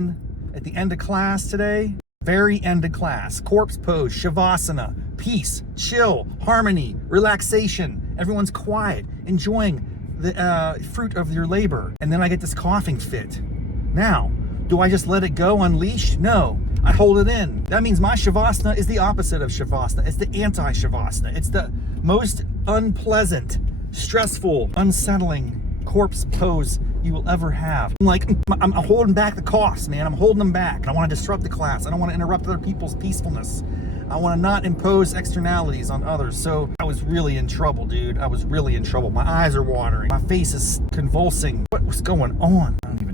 in at the end of class today. Very end of class. Corpse pose, Shavasana, peace, chill, harmony, relaxation. Everyone's quiet, enjoying the fruit of your labor. And then I get this coughing fit. Now, do I just let it go unleashed? No, I hold it in. That means my Shavasana is the opposite of Shavasana. It's the Anti-Shavasana. It's the most unpleasant, stressful, unsettling corpse pose you will ever have. I'm holding back the coughs, man. I'm holding them back. I want to disrupt the class. I don't want to interrupt other people's peacefulness. I want to not impose externalities on others. So I was really in trouble, dude. I was really in trouble. My eyes are watering. My face is convulsing. What was going on? I don't even